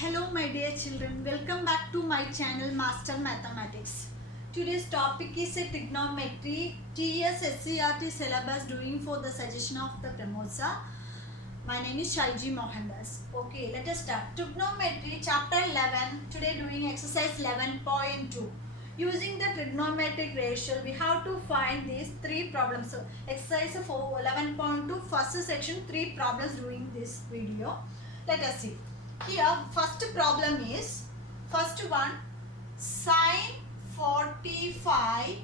Hello my dear children, welcome back to my channel Master Mathematics. Today's topic is a trigonometry TSSCRT syllabus doing for the suggestion of the Pramosa. My name is Shaiji Mohandas. Okay, let us start. Trigonometry chapter 11, today doing exercise 11.2. Using the trigonometric ratio, we have to find these three problems. So, exercise 11.2, first section, three problems doing this video. Let us see. Here, first problem is, first one, sine 45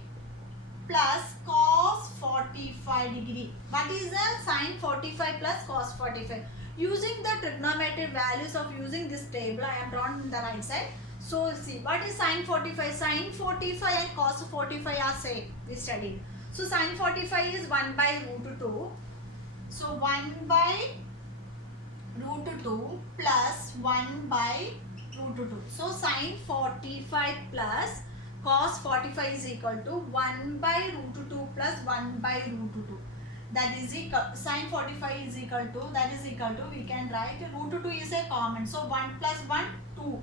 plus cos 45 degree. What is the sine 45 plus cos 45? Using the trigonometric values of using this table, I am drawn on the right side. So, see, what is sine 45? Sine 45 and cos 45 are same. We studied. So, sine 45 is 1 by root 2. So, 1 by root 2 plus 1 by root 2. So, sine 45 plus cos 45 is equal to 1 by root 2 plus 1 by root 2. That is equal, sine 45 is equal to, we can write root 2 is a common. So, 1 plus 1, 2.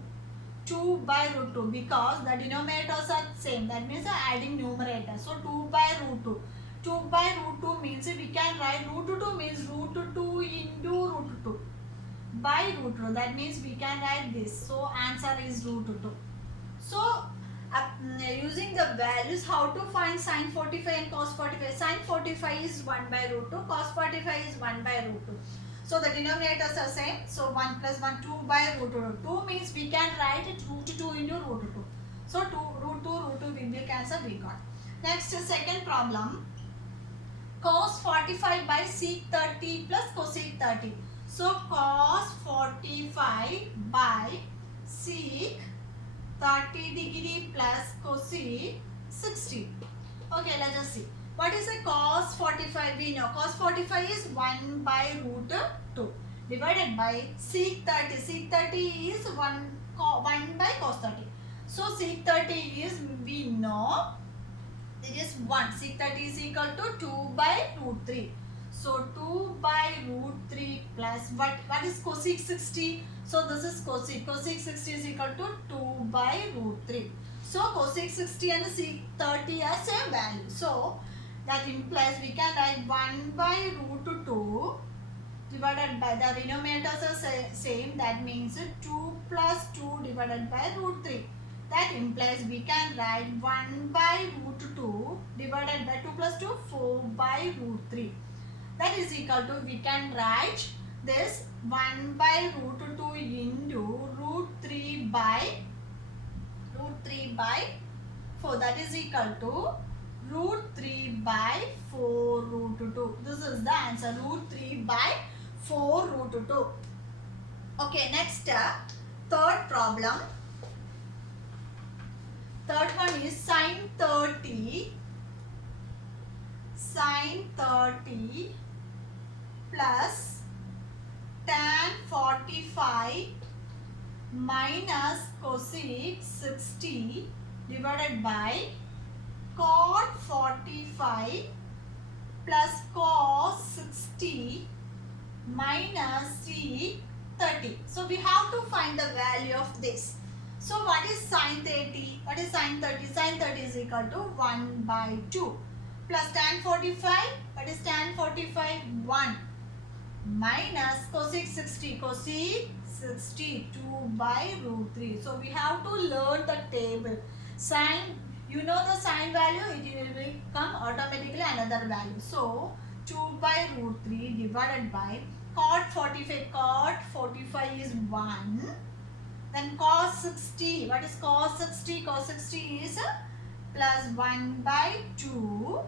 2 by root 2 because the denominators are same. That means adding numerator. So, 2 by root 2. 2 by root 2 means we can write root 2 means root 2 into root 2 by root 2. That means we can write this. So, answer is root 2. So, using the values, how to find sine 45 and cos 45? Sine 45 is 1 by root 2. Cos 45 is 1 by root 2. So, the denominators are same. So, 1 plus 1, 2 by root 2. 2 means we can write it root 2 into root 2. So, root 2 will be cancelled, we got. Next, second problem. Cos 45 by sec 30 plus cosec 30. So, cos 45 by sec 30 degree plus cosec 60. Okay, let us see. What is a cos 45? We know cos 45 is 1 by root 2 divided by sec 30. Sec 30 is 1 by cos 30. So, sec 30 is, we know, it is 1. Sec 30 is equal to 2 by root 3. So, 2 by root 3 plus what is cosec 60? So, this is cosec. Cosec 60 is equal to 2 by root 3. So, cosec 60 and sec 30 are same value. So, that implies we can write 1 by root 2 divided by the denominators are same. That means 2 plus 2 divided by root 3. That implies we can write 1 by root 2 divided by 2 plus 2, 4 by root 3. That is equal to, we can write this 1 by root 2 into root 3 by 4. That is equal to root 3 by 4 root 2. This is the answer, root 3 by 4 root 2. Okay, next third problem. Third one is sine 30 plus tan 45 minus cosec 60 divided by cot 45 plus cos 60 minus sec 30. So, we have to find the value of this. So, what is sine 30? What is sine 30? Sine 30 is equal to 1 by 2 plus tan 45. What is tan 45? 1 minus cosec 60. Cosec 60 2 by root 3. So, we have to learn the table. Sine, you know the sine value, it will become automatically another value. So, 2 by root 3 divided by cot 45. Cot 45 is 1. Then cos 60. What is cos 60? Cos 60 is plus 1 by 2.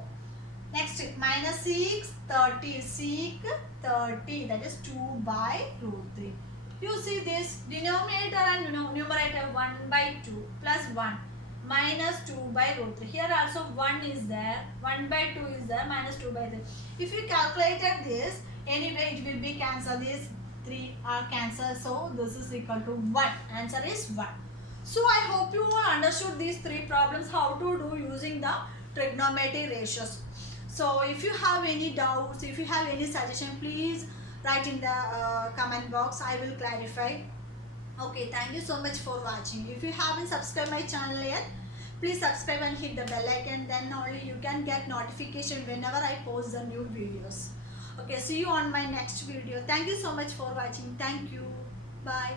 Next, minus sec 30. Sec 30. That is 2 by root 3. You see this denominator and numerator 1 by 2 plus 1 minus 2 by root 3. Here also 1 is there. 1 by 2 is there. Minus 2 by 3. If you calculated this, anyway it will be cancelled. These 3 are cancelled. So, this is equal to 1. Answer is 1. So, I hope you understood these 3 problems how to do using the trigonometry ratios. So, if you have any doubts, if you have any suggestion, please write in the comment box. I will clarify. Okay, thank you so much for watching. If you haven't subscribed my channel yet, please subscribe and hit the bell icon. Then only you can get notification whenever I post the new videos. Okay, see you on my next video. Thank you so much for watching. Thank you. Bye.